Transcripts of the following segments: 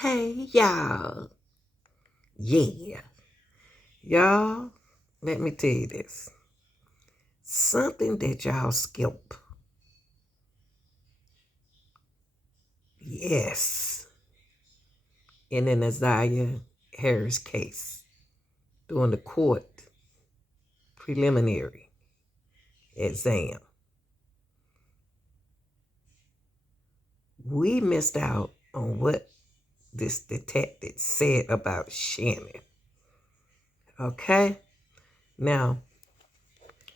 Hey, y'all. Yeah. Y'all, let me tell you this. Something that y'all skip. Yes. In an Isaiah Harris case during the court preliminary exam. We missed out on what this detective said about Shannon. Okay? Now,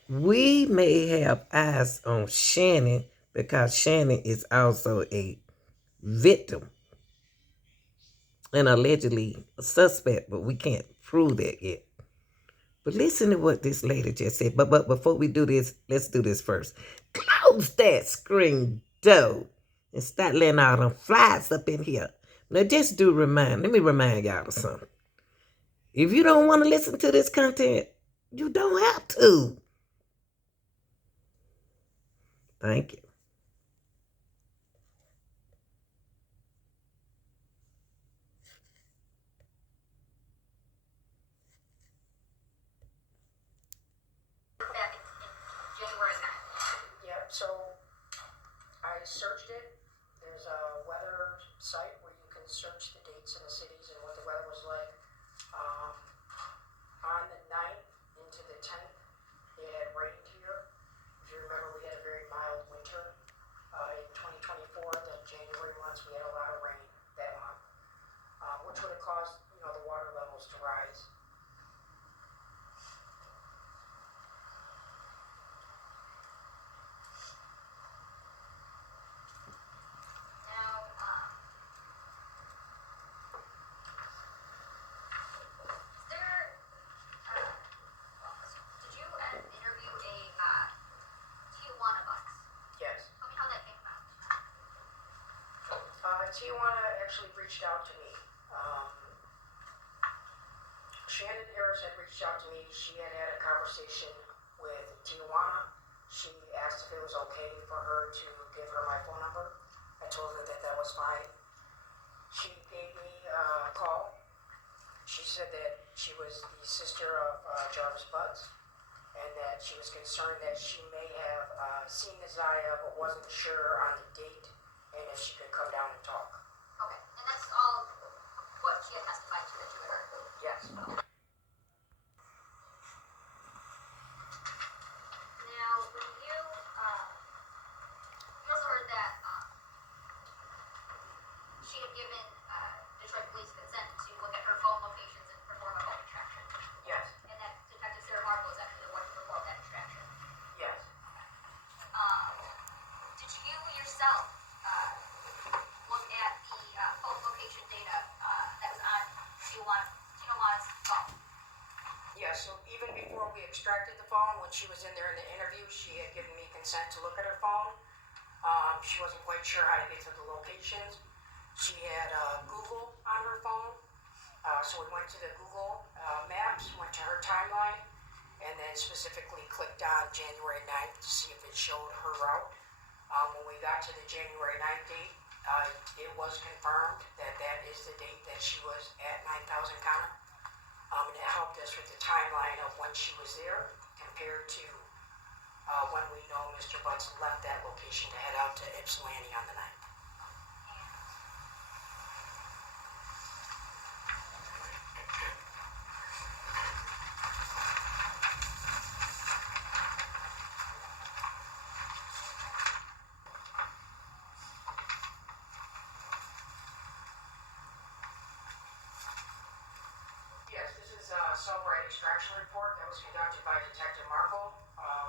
we may have eyes on Shannon because Shannon is also a victim and allegedly a suspect, but we can't prove that yet. But listen to what this lady just said. But before we do this, let's do this first. Close that screen door and start letting all them flies up in here. Now just let me remind y'all of something. If you don't want to listen to this content, you don't have to. Thank you. Back in January 9th. Yep, so I searched it. There's a weather site where you can search the dates and the cities and what the weather was like. On the 9th into the 10th, it had rained here. If you remember, we had a very mild winter. In 2024, the January months, we had a lot of rain that month, which would have caused, the water levels to rise. Tijuana actually reached out to me. Shannon Harris had reached out to me. She had a conversation with Tijuana. She asked if it was okay for her to give her my phone number. I told her that was fine. She gave me a call. She said that she was the sister of Jarvis Butts and that she was concerned that she may have seen Isaiah but wasn't sure on the date and if she could come down and talk. Okay, and that's all what she had testified to that you had heard? Yes. Now, when you also heard that she had given Detroit police consent to look at her phone locations and perform a phone extraction. Yes. And that Detective Sarah Marco is actually the one who performed that extraction. Yes. Did you yourself look at the phone location data that was on Tijuana's phone? Yeah, so even before we extracted the phone, when she was in there in the interview, she had given me consent to look at her phone. She wasn't quite sure how to get to the locations. She had Google on her phone, so we went to the Google Maps, went to her timeline, and then specifically clicked on January 9th to see if it showed her route. When we got to the January 9th date, it was confirmed that that is the date that she was at 9,000 Connor. And it helped us with the timeline of when she was there compared to when we know Mr. Butts left that location to head out to Ypsilanti on the 9th. Yes, this is a cell-right extraction report that was conducted by Detective Marco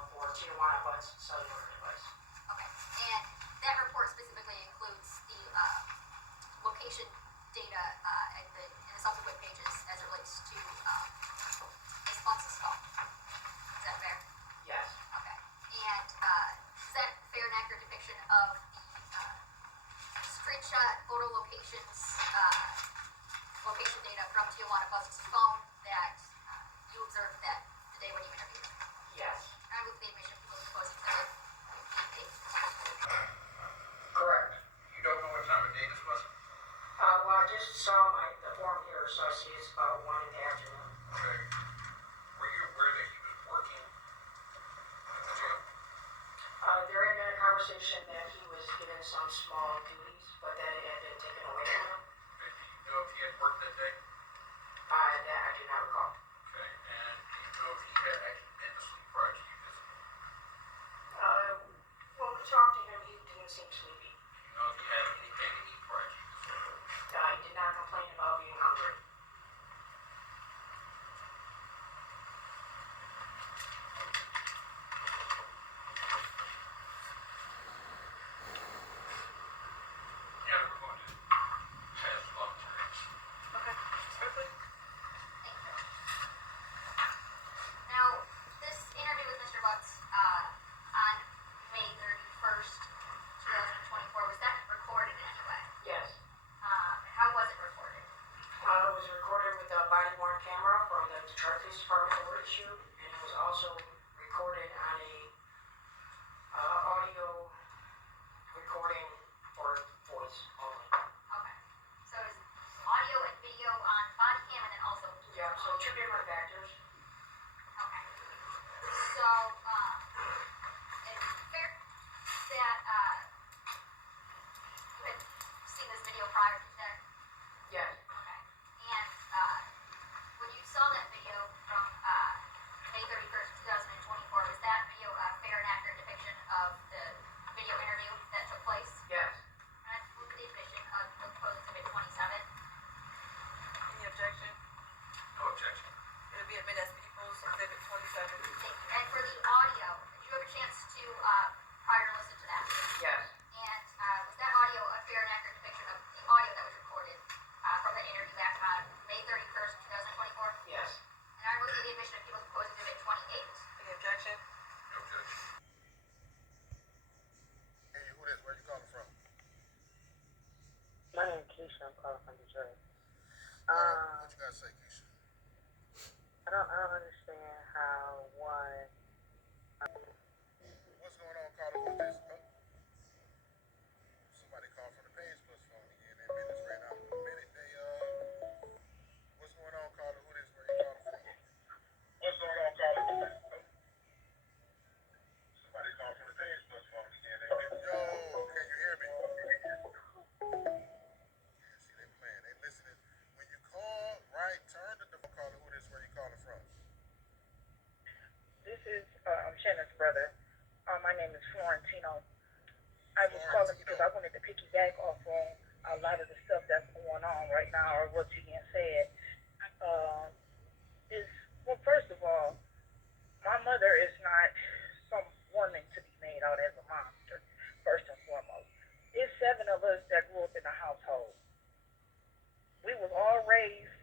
for Tijuana Butts cellular device. Okay, and that report specifically includes the location data in the subsequent pages as it relates to Ms. Butts' phone. Is that fair? Yes. Okay, and is that fair and accurate depiction of the screenshot photo locations location data from Tijuana Butts' phone that you observed that the day when you interviewed her? Yes. I move the admission of the proposed exhibit 8. Correct. You don't know what time of day this was? Well, I just saw the form here, so I see it's about 1 in the afternoon. Okay. Were you aware that he was working at the jail? There had been a conversation that he was given some small duties, but that it had been taken away from him. Okay. Do you know if he had worked that day? That I do not recall. Okay. And do you know if he had actually been to sleep prior to you visiting? When we talked to him, he didn't seem sleepy. Do you know if he had anything to eat prior to you visiting? He did not complain about being hungry. Yeah, we're going to pass along to next. Okay. Perfect. Thank you. Now, this interview with Mr. Butts on May 31st, 2024, was that recorded in any way? Yes. How was it recorded? It was recorded with a body-worn camera from the Detroit Police Department that were issued, and it was also recorded on a audio recording for voice only. Okay. So it's audio and video on body cam and then also. Yeah, so 2 different factors. Okay. So, it's fair that you had seen this video prior to today? Yes. Okay. And when you saw that video from May 31st, 2024, was that video a fair and accurate depiction of the video interview that took place? Yes. And that's with the admission of opposing exhibit 27. Any objection? No objection. It'll be admitted as People's Exhibit 27. Thank you. And for the audio, did you have a chance to prior to listen to that? Yes. And was that audio a fair and accurate depiction of the audio that was recorded from the interview back on May 31st, 2024? Yes. And I will see the admission of People's Proposed Exhibit 28. Any objection? No objection. Hey, who this? Where you calling from? My name is Keisha. I'm calling from Detroit. What you gotta say, Keisha? I don't understand how one. What's going on, caller? Who's this? Oh. Somebody called from the Page Plus phone again. Their minutes ran out. The minute they what's going on, caller? Who this? Where you calling from? What's going on, caller? Oh. Somebody called from the Page Plus phone again. Their minutes. Yo, can you hear me? Yeah, see, they playing. They listening. When you call, right, turn to the caller. Who this? Where you calling from? This is Shannon's brother. My name is Florentino. I was calling because I wanted to piggyback off on a lot of the stuff that's going on right now, or what's being said. Well, first of all, my mother is not some woman to be made out as a monster. First and foremost, it's 7 of us that grew up in a household. We was all raised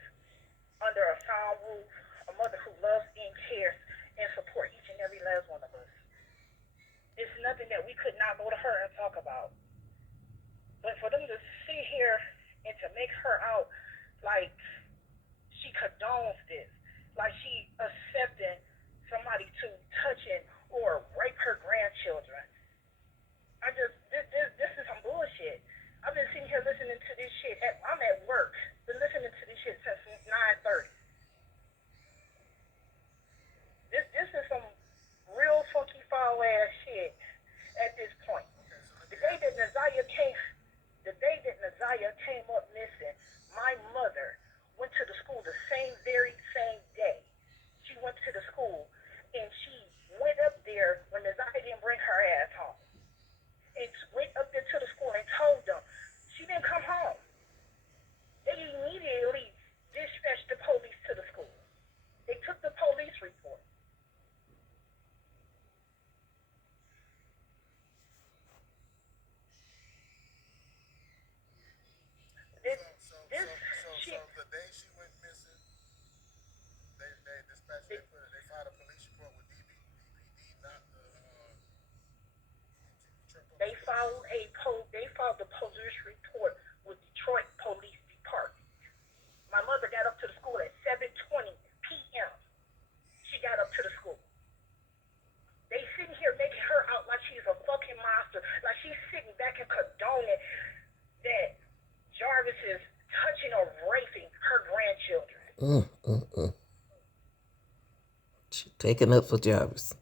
under a sound roof, a mother who loves and cares and support each and every last one of us. It's nothing that we could not go to her and talk about. But for them to sit here and to make her out like she condones this, like she accepting somebody to touching or rape her grandchildren. This is some bullshit. I've been sitting here listening to this shit. I'm at work. Been listening to this shit since 9:30. This is some real funky foul ass shit at this point. The day that Naziah came up missing, my mother went to the school the very same day. She went to the school and she went up there when Naziah didn't bring her ass home. And went up there to the school and told them she didn't come home. They immediately dispatched the police to the school. They took the police report. So the day she went missing, they dispatched, they filed a police report with DPD, not the They filed the police report with Detroit Police Department. My mother got up to the school at 7:20 p.m. She got up to the school. They sitting here making her out like she's a fucking monster, like she's sitting back and condoning that Jarvis is touching or raping her grandchildren. She taking up for Jarvis.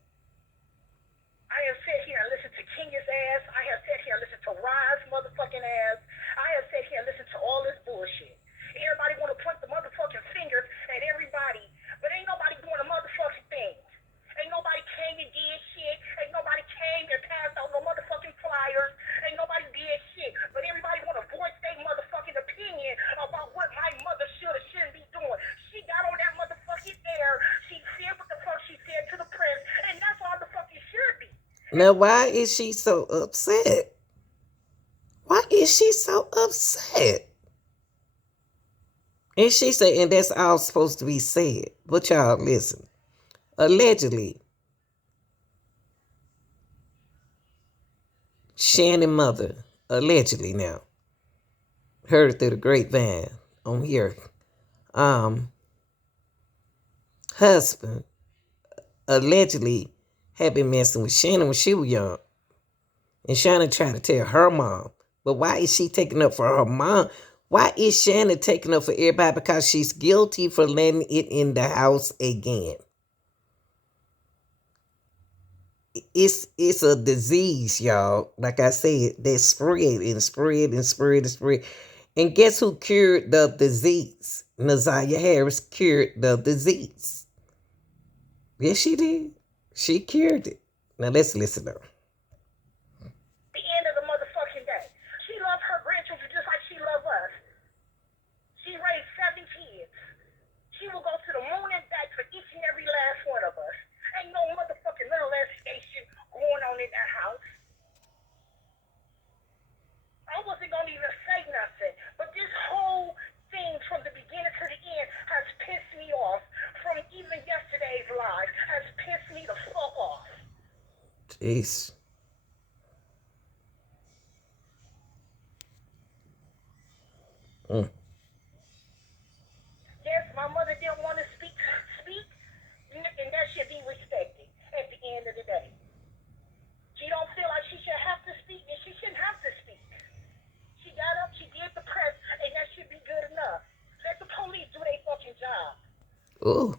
I have sat here and listened to Kenya's ass. I have sat here and listened to Rod's motherfucking ass. I have sat here and listened to all this bullshit. Everybody want to point the motherfucking fingers at everybody, but ain't nobody doing a motherfucking thing. Ain't nobody came and did shit. Ain't nobody came and passed out no motherfucking flyers. Ain't nobody did shit. But everybody want to voice their motherfucking opinion about what my mother should or shouldn't be doing. She got on that motherfucking air. She said what the fuck she said to the press, and that's all the fuck it should be. Now, why is she so upset? Why is she so upset? And she said, and that's all supposed to be said. But y'all, listen. Allegedly, Shannon mother, allegedly now, heard through the grapevine on here, husband allegedly had been messing with Shannon when she was young. And Shannon tried to tell her mom. But why is she taking up for her mom? Why is Shannon taking up for everybody? Because she's guilty for letting it in the house again. It's a disease, y'all. Like I said, that spread and spread and spread and spread. And guess who cured the disease? Nazaria Harris cured the disease. Yes, she did. She cured it. Now let's listen to her. The end of the motherfucking day. She loved her grandchildren just like she loved us. She raised 7 kids. She will go to the moon and back for each and every last one of us. Ain't no motherfucking little ass station going on in that house. I wasn't gonna even say nothing, but this whole thing from the beginning to the end has pissed me off. From even yesterday's live has pissed me the fuck off. Jeez. Yes, my mother didn't want to speak, and that should be respected at the end of the day. She don't feel like she should have to speak, and she shouldn't have to speak. She got up, she did the press, and that should be good enough. Let the police do their fucking job. Ooh.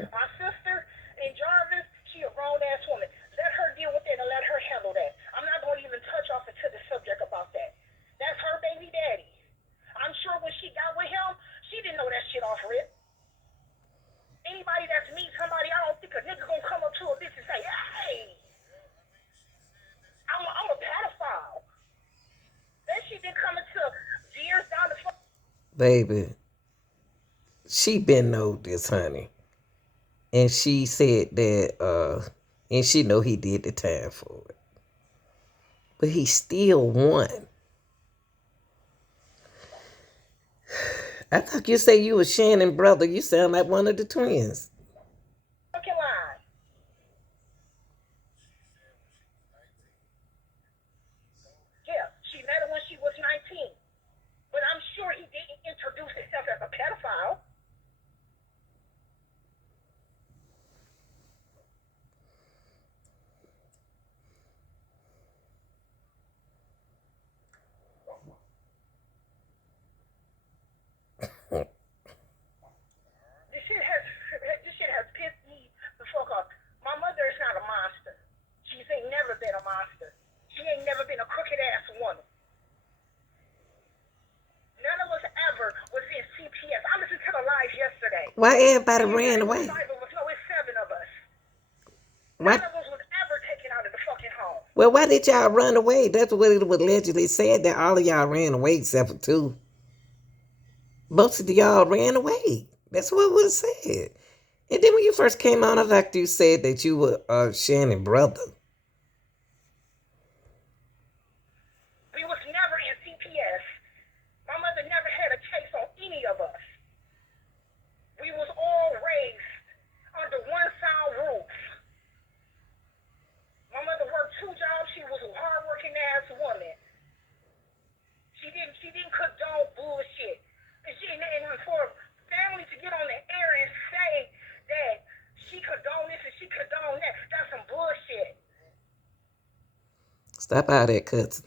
My sister and Jarvis, she a grown ass woman. Let her deal with that and let her handle that. I'm not going to even touch off into the subject about that. That's her baby daddy. I'm sure when she got with him, she didn't know that shit off rip. Anybody that's meet somebody, I don't think a nigga gonna come up to a bitch and say, hey, I'm a pedophile. That shit been coming to years down the fuck. Baby, she been know this, honey. And she said that, and she know he did the time for it. But he still won. I thought you said you was Shannon brother. You sound like one of the twins. Fucking line. Yeah, she met her when she was 19. But I'm sure he didn't introduce himself as a pedophile. This shit has pissed me the fuck off. My mother is not a monster. She ain't never been a monster. She ain't never been a crooked ass woman. None of us ever was in CPS. I listened to the live yesterday. Why everybody ran away? No, it's 7 of us. Why? None of us was ever taken out of the fucking home. Well, why did y'all run away? That's what it allegedly said, that all of y'all ran away except for 2. Most of y'all ran away. That's what it would have said. And then when you first came on, I thought you said that you were Shannon brother. We was never in CPS. My mother never had a case on any of us. We was all raised under one sound roof. My mother worked 2 jobs. She was a hard-working ass woman. She didn't condone bullshit. And for family to get on the air and say that she condoned this and she condoned that, that's some bullshit. Stop all that cussing.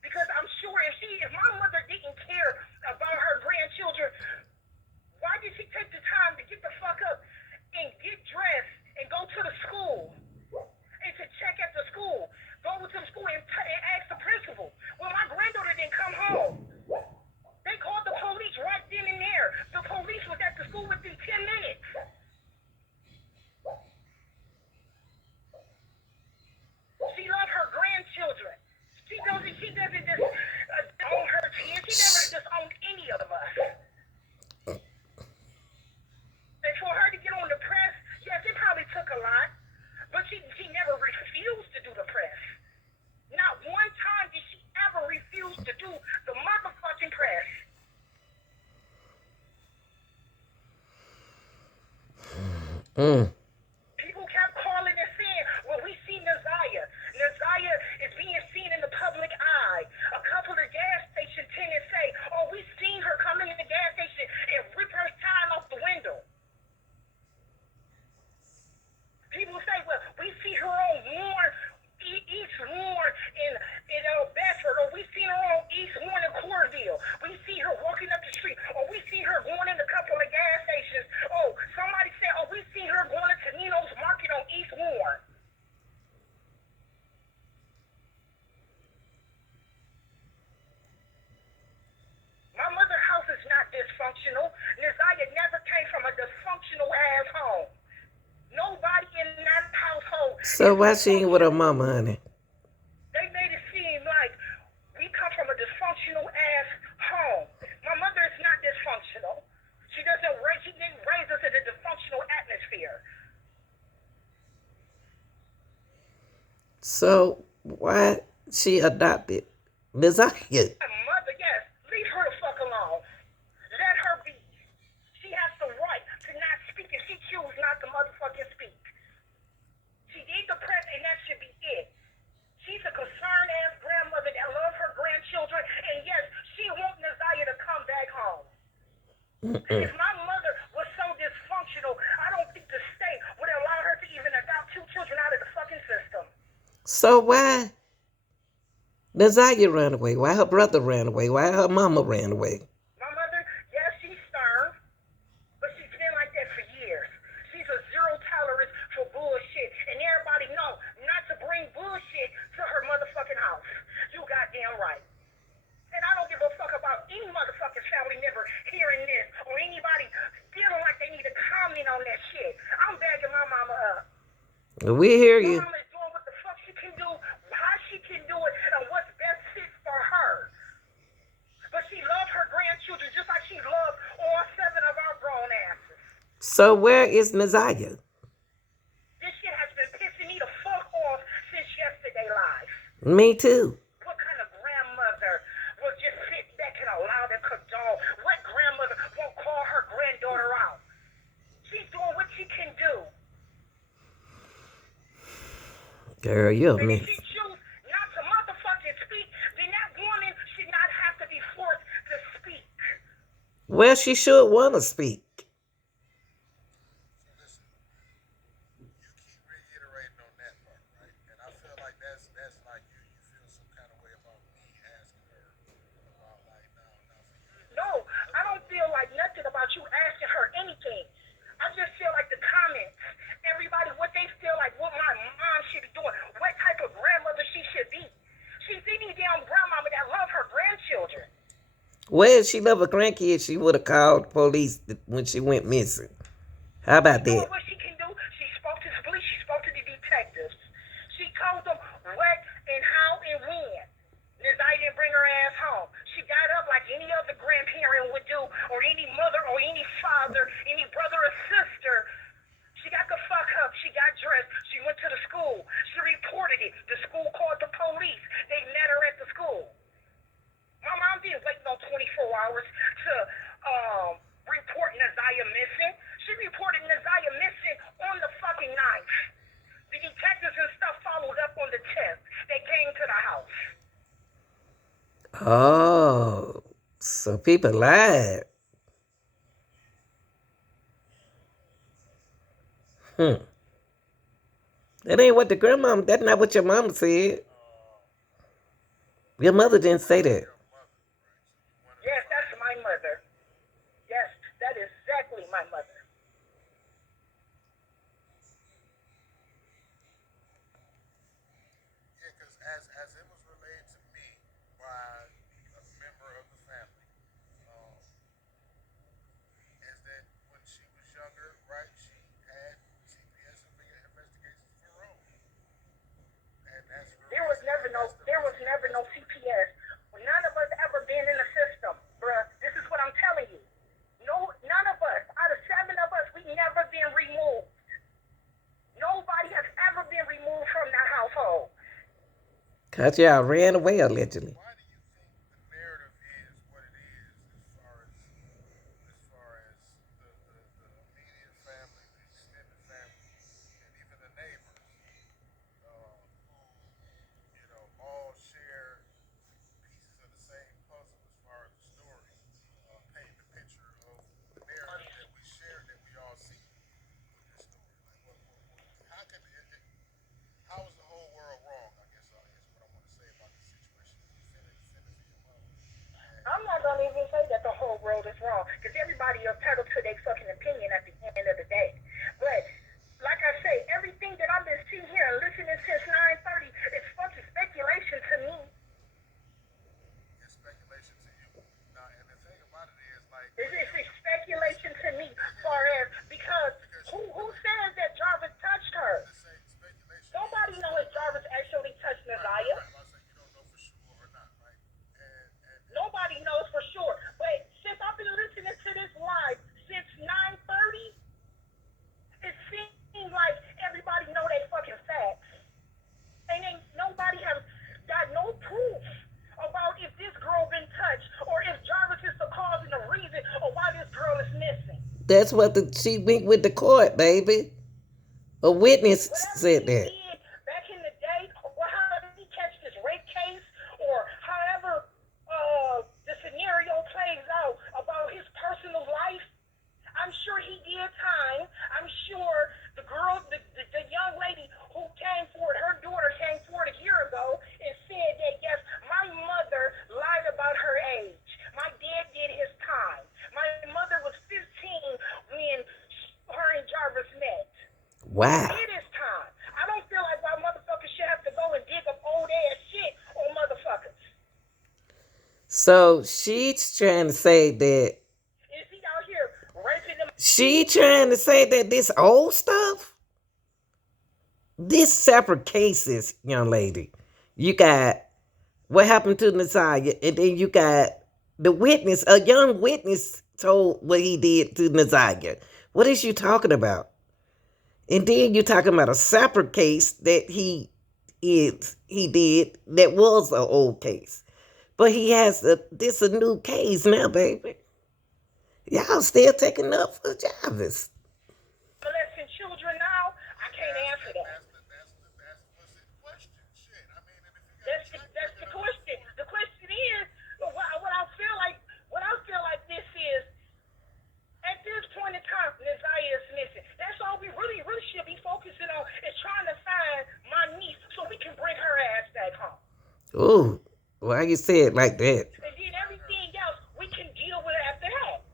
Because I'm sure if my mother didn't care about her grandchildren, why did she take the time to get the fuck up and get dressed and go to the school and to check at the school, go to the school and ask the principal? Well, my granddaughter didn't come home. They called the police right then and there. The police was at the school within 10 minutes. She loved her grandchildren. She doesn't just own her kids. She never just owned any of us. And for her to get on the press, yes, it probably took a lot, but she never refused to do the press. Not one time did she ever refuse to do the motherfucking press. People kept calling and saying, well, we see Naziah. Naziah is being seen in the public eye. A couple of gas station tenants say, oh, we seen her come in the gas station and rip her sign off the window. People say, well, we see her on East Warren in Bedford, or we seen her on East Warren in Corville. We see her walking up the street, or we see her going in a couple of gas stations. Oh, somebody said, oh, we see her going to Nino's Market on East Warren. My mother's house is not dysfunctional. Naziah never came from a dysfunctional ass home. Nobody in that household. So why she ain't with her mama, honey? They made it seem like we come from a dysfunctional ass home. My mother is not dysfunctional. She didn't raise us in a dysfunctional atmosphere. So why she adopted Naziah? Mother, yes, leave her the fuck alone. Let her be. She has the right to not speak if she chooses not to motherfucking speak. She did the press and that should be it. She's a concerned ass grandmother that loves her grandchildren, and yes, she wants Naziah to come back home. If my mother was so dysfunctional, I don't think the state would allow her to even adopt 2 children out of the fucking system. So why Naziah ran away? Why her brother ran away? Why her mama ran away? My mother, yes, she's stern, but she's been like that for years. She's a zero tolerance for bullshit, and everybody knows not to bring bullshit to her motherfucking house. You goddamn right. And I don't give a fuck about any motherfucking family member hearing this or anybody feeling like they need to comment on that shit. I'm bagging my mama up. We hear you. My mama is doing what the fuck she can do, how she can do it, and what's best fit for her. But she loved her grandchildren just like she loved all 7 of our grown asses. So where is Naziah? This shit has been pissing me the fuck off since yesterday live. Me too. What kind of grandmother will just sit back and allow them condone? What grandmother won't call her granddaughter out? She's doing what she can do. Girl, you're And if me. she chooses not to motherfucking speak, then that woman should not have to be forced to speak. Well, she should want to speak. So listen, you keep reiterating on that part, right? And I feel like that's like you feel some kind of way about me asking her about like now for you. No, I don't feel like nothing about you asking her anything. I just feel like the comments, everybody, what they feel like, what my mom should be doing, what type of grandmother she should be. She's any damn grandmama that loves her grandchildren. Well, if she loved her grandkids, she would have called the police when she went missing. How about You know that? what she can do? She spoke to the police. She spoke to the detectives. She told them what and how and when. Naziah didn't bring her ass home. She got up like any other grandparent would do, or any mother or any father, any brother or sister. She got the fuck up. She got dressed. She went to the school. She reported it. The school called the police. They met her at the school. My mom didn't wait no 24 hours to report Naziah missing. She reported Naziah missing on the fucking 9th. The detectives and stuff followed up on the 10th. They came to the house. Oh, so people lied. That ain't what the grandmama. That's not what your mama said. Your mother didn't say that. Your mother, right? So you wanted to Yes, find that's my mother. Yes, that is exactly my mother. yeah, because as it was relayed to me by a member of the family, um, is that when she was younger, right, she had CPS investigations of her own, and that's the There was reason, never and no that's the there was reason, never that's no the CPS. None of us ever been in the system, bruh. This is what I'm telling you. No, none of us. Out of seven of us, we never been removed. Nobody has ever been removed from that household. Cause y'all ran away allegedly. why do you think the narrative is what it is as far as the immediate family, the extended family, and even the neighbors who all share pieces of the same puzzle as far as the story, paint the picture of the narrative that we share, that we all see with this story. Like, how can how is the whole world wrong? I guess what I want to say about the situation is defending for your mother. I'm not gonna even say that the whole world is wrong, because everybody is entitled to their fucking opinion at the end of the day. But like I say, everything that I've been seeing here and listening since 9:30 is fucking speculation to me. It's speculation to you. Now, and the thing about it is, like, It's, when it's, you, it's speculation to me, yeah, yeah, far yeah, as because because who says that Jarvis touched her? the same speculation Nobody is, knows if Jarvis actually touched Nazaya. right. I say you don't know for sure or not, right? And Nobody knows for sure. But since I've been listening to this live since 9:30, it seems like everybody know they fucking facts. And ain't nobody has got no proof about if this girl been touched or if Jarvis is the cause and the reason or why this girl is missing. That's what she went with the court, baby. A witness Whatever said he that. did back in the day, or however he catch this rape case, or however the scenario plays out about his personal life, I'm sure he did time. I'm sure the girl, the young lady who came forward, her daughter came forward a year ago and said that yes, my mother lied about her age. My dad did his time. My mother was 15 when her and Jarvis met. He Wow. did his time. I don't feel like why motherfuckers should have to go and dig up old ass shit on motherfuckers. So she's trying to say that Is he out here raping them? she trying to say that this old stuff, this separate cases, young lady. You got what happened to Nazaria, and then you got the witness, a young witness told what he did to Nazaria. What is you talking about? And then you're talking about a separate case that he did that was an old case. But he has this a new case now, baby. Y'all still taking up for Jarvis. Molesting children now? I can't answer that. that's what's in question. Shit. I mean, and if you got a That's the, track that's record the of it question. before, The question is, what I feel like this is, at this point in time, Nazaya is missing. That's all we really should be focusing on is trying to find my niece so we can bring her ass back home. Ooh, why you say it like that? And then everything else we can deal with after that.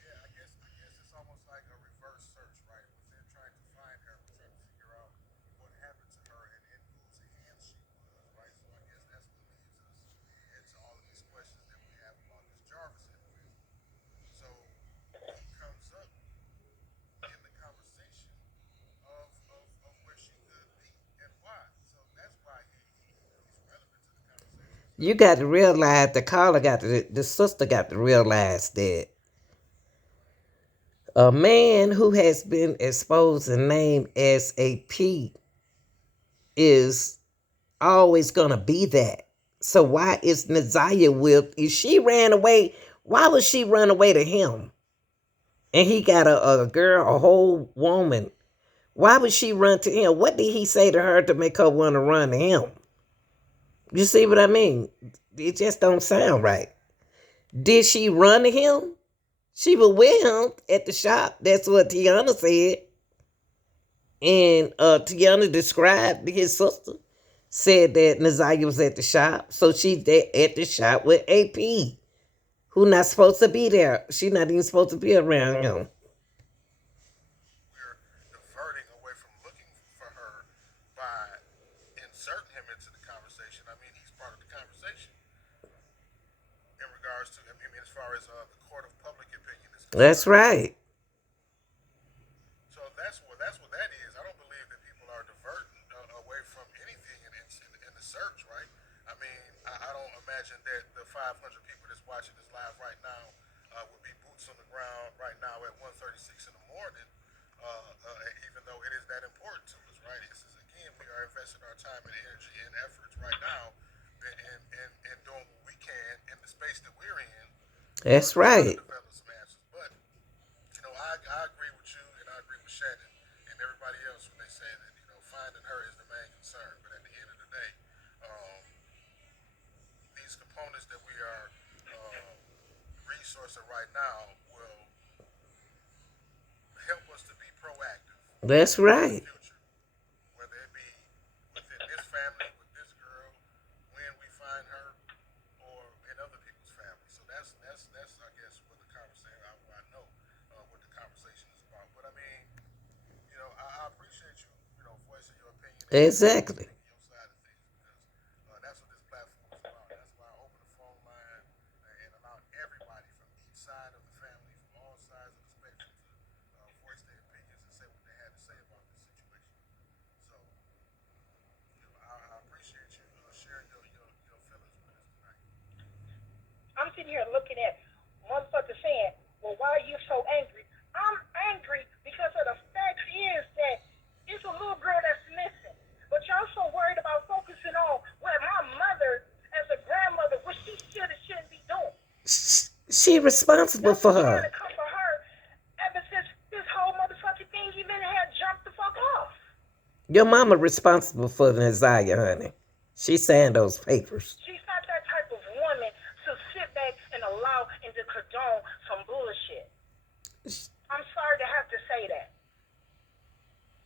yeah, I guess it's almost like a reverse search, right? Within trying to find her, we're trying to figure out what happened to her and in whose hands she was, right? So I guess that's what leads us into all of these questions that we have about this Jarvis individual. So he comes up in the conversation of where she could be and why. So that's why he's relevant to the conversation. You got to realize the caller got to, the sister got to realize that a man who has been exposed and named as a P is always gonna be that. So why is Nazaya with? If she ran away, why would she run away to him? And he got a girl, a whole woman. Why would she run to him? What did he say to her to make her want to run to him? You see what I mean? It just don't sound right. Did she run to him? She was with him at the shop. That's what Tiana said. And Tiana described his sister, said that Nazaria was at the shop. So she's there at the shop with AP, who not supposed to be there. She not even supposed to be around him. We're diverting away from looking for her by inserting him into the conversation. I mean, he's part of the conversation in regards to, I mean, as far as the court of public opinion is That's concerned. right. So that's what that is. I don't believe that people are diverting away from anything in the search, right? I mean, I don't imagine that the 500 people that's watching this live right now would be boots on the ground right now at 1:36 in the morning, even though it is that important to us, right? This is again, we are investing our time and energy and efforts right now in doing what we can in the space that we're in, That's to try to right. develop some answers. But I agree with you, and I agree with Shannon and everybody else when they say that finding her is the main concern. But at the end of the day, um, these components that we are resourcing right now will help us to be proactive That's in the right. future, whether it be within this family, with this girl, when we find her, or in other people's families. So that's I guess what the conversation. I know what the conversation is about. But I mean, I appreciate you, voicing your opinion and Exactly. speaking your side of things because that's what this platform is about. That's why I open the phone line and allow everybody from each side of the family, from all sides of the spectrum, to voice their opinions and say what they had to say about this situation. So, I appreciate you sharing your feelings with us tonight. I'm sitting here looking at motherfuckers saying, well, why are you so angry? I'm angry because of the fact is that it's a little girl that's missing. But y'all so worried about focusing on what my mother, as a grandmother, what she should and shouldn't be doing. She responsible Y'all for been trying her. to come for her ever since this whole motherfucking thing even had jumped the fuck off. Your mama responsible for Nazaria, honey. She signed those papers. She's not that type of woman to sit back and allow and to condone some bullshit. I'm sorry to have to say that.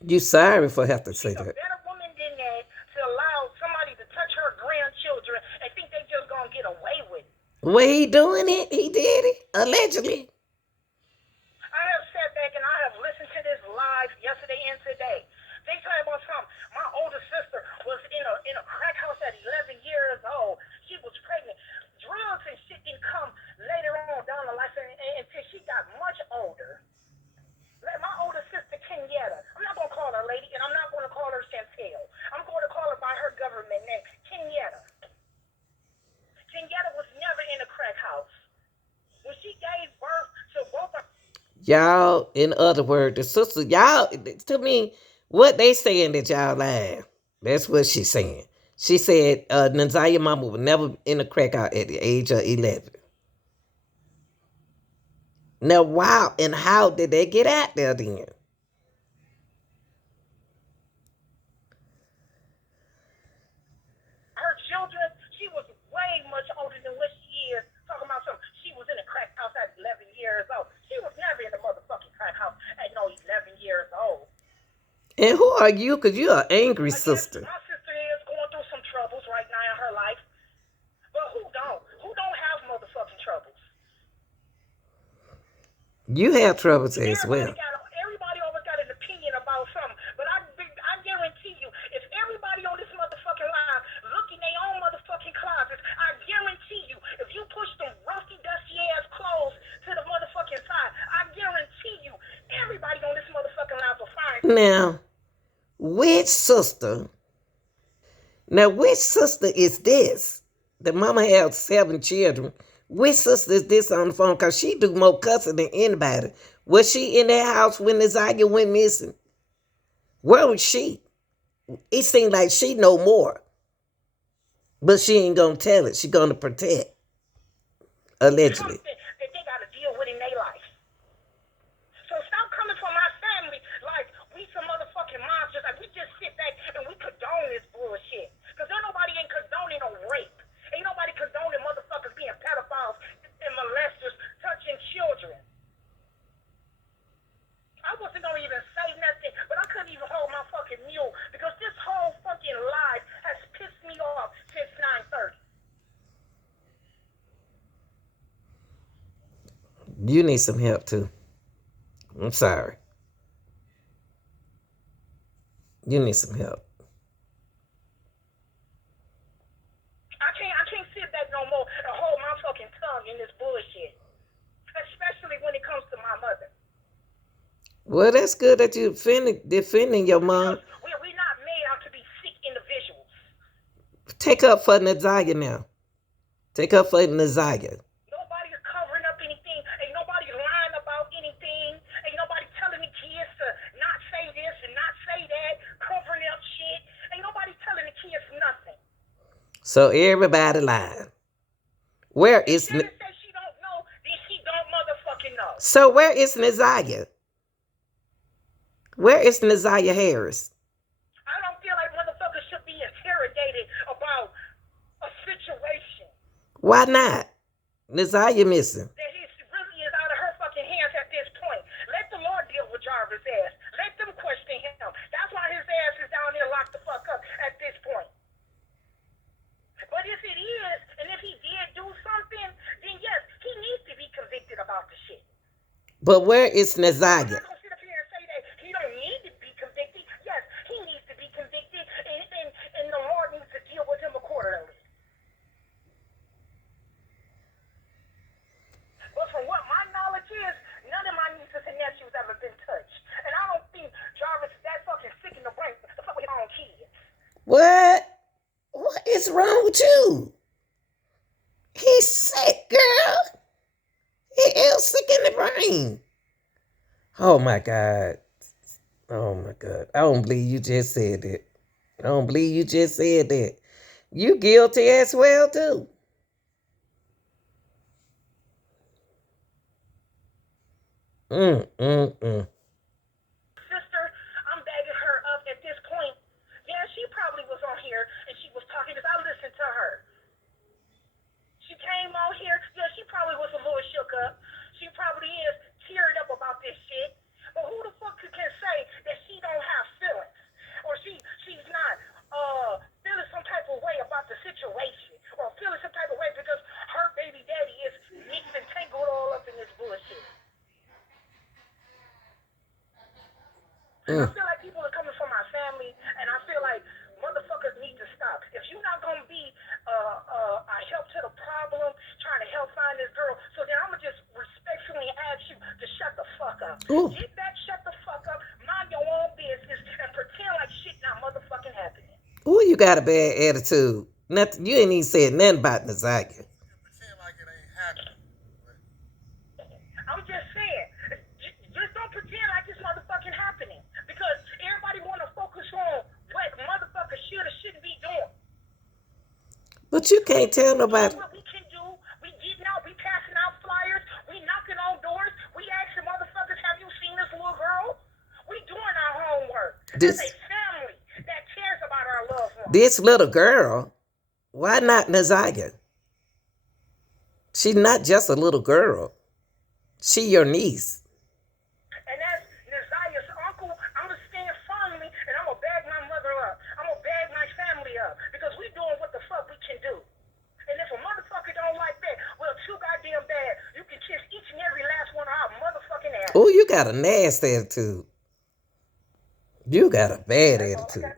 You sorry for have to say She's a that. better woman than that to allow somebody to touch her grandchildren and think they just gonna get away with it. Way he doing it? He did it allegedly. I have sat back and I have listened to this live yesterday and today. They talk about something. My older sister was in a crack house at 11 years old. She was pregnant. Drugs and shit didn't come later on down the line until she got much older. My older sister Kenyatta. I'm not gonna call her lady, and I'm not gonna call her Chantel. I'm going to call her by her government name, Kenyatta. Kenyatta was never in a crack house. When she gave birth to both of Y'all, in other words, the sister, y'all, to me, what they saying that y'all lying. That's what she's saying. She said Nazaria mama was never in a crack out at the age of 11. Now, wow, and how did they get out there then? her children, she was way much older than what she is. Talking about something, she was in a crack house at 11 years old. She was never in a motherfucking crack house at no 11 years old. And who are you? Because you're an angry Again, sister. my sister is going through some troubles right now in her life. But who don't? Who don't have motherfucking troubles? You have troubles as well. Everybody always got an opinion about something. But I guarantee you, if everybody on this motherfucking line look in their own motherfucking closets, I guarantee you, if you push them rusty, dusty ass clothes to the motherfucking side, I guarantee you, everybody on this motherfucking line will find. Now, which sister? Now, which sister is this? The mama had 7 children. Which sister is this on the phone? Because she do more cussing than anybody. Was she in that house when Nazaria went missing? Where was she? It seemed like she know more. But she ain't gonna tell it. She gonna protect. Allegedly. Something that they got to deal with in their life. So stop coming for my family like we some motherfucking monsters. Like we just sit back and we condone this bullshit. Because nobody ain't condoning no rape. Ain't nobody condoning motherfuckers being pedophiles and molesters touching children. I wasn't gonna even say nothing, but I couldn't even hold You need some help too. I'm sorry. You need some help. I can't sit back no more and hold my fucking tongue in this bullshit. Especially when it comes to my mother. Well, that's good that you defending your mom. Because we're not made out to be sick individuals. Take up for Nazaria now. Take up for Nazaria. Nobody's covering up anything. Ain't nobody lying about anything. Ain't nobody telling the kids to not say this and not say that, covering up shit. Ain't nobody telling the kids nothing. So everybody lying. Where is If say she don't know, then she don't motherfucking know. So where is Nazaria? Where is Nazaria Harris? I don't feel like motherfuckers should be interrogated about a situation. Why not? Nazaria missing. That he really is out of her fucking hands at this point. Let the Lord deal with Jarvis' ass. Let them question him. That's why his ass is down there locked the fuck up at this point. But if it is, and if he did do something, then yes, he needs to be convicted about the shit. But where is Nazaria? I'm not gonna sit up here and say that he don't need to be convicted. Yes, he needs to be convicted, and the Lord needs to deal with him accordingly. But from what my knowledge is, none of my nieces and nephews ever been touched. And I don't think Jarvis is that fucking sick in the brain to fuck with his own kids. What? What is wrong with you? He's sick, girl. He is sick in the brain. Oh my God. Oh my God. I don't believe you just said that. I don't believe you just said that. You guilty as well too. Sister, I'm bagging her up at this point. Yeah, she probably was on here and she was talking because I listened to her. She came on here, yeah, she probably was a little shook up. She probably is teared up about this shit. But who the fuck can say that she don't have feelings? Or she's not feeling some type of way about the situation. Or feeling some type of way because her baby daddy is mixed and tangled all up in this bullshit. I feel like people are coming from my family, and I feel like motherfuckers need to stop. If you're not gonna be a help to the problem, trying to help find this girl, so then I'm gonna just respectfully ask you to shut the fuck up. Ooh. Get back, shut the fuck up, mind your own business, and pretend like shit not motherfucking happening. Ooh, you got a bad attitude. Nothing. You ain't even said nothing about Nazaria. You can pretend like it ain't happening. I'm just saying, just don't pretend like it's motherfucking happening. Because everybody want to focus on what motherfuckers should or shouldn't be doing. But you can't tell nobody. What we can do, we getting out, we passing out flyers, we knocking on doors, we asking motherfuckers, have you seen this little girl? We doing our homework. As a family that cares about our loved ones. This little girl, why not Nazaria? She's not just a little girl. She your niece. And as Nazaya's uncle, I'm going to stand firmly and I'm going to bag my mother up. I'm going to bag my family up. Because we doing what the fuck we can do. And if a motherfucker don't like that, well, too goddamn bad. You can kiss each and every last one of our motherfucking ass. Oh, you got a nasty attitude. You got a bad attitude.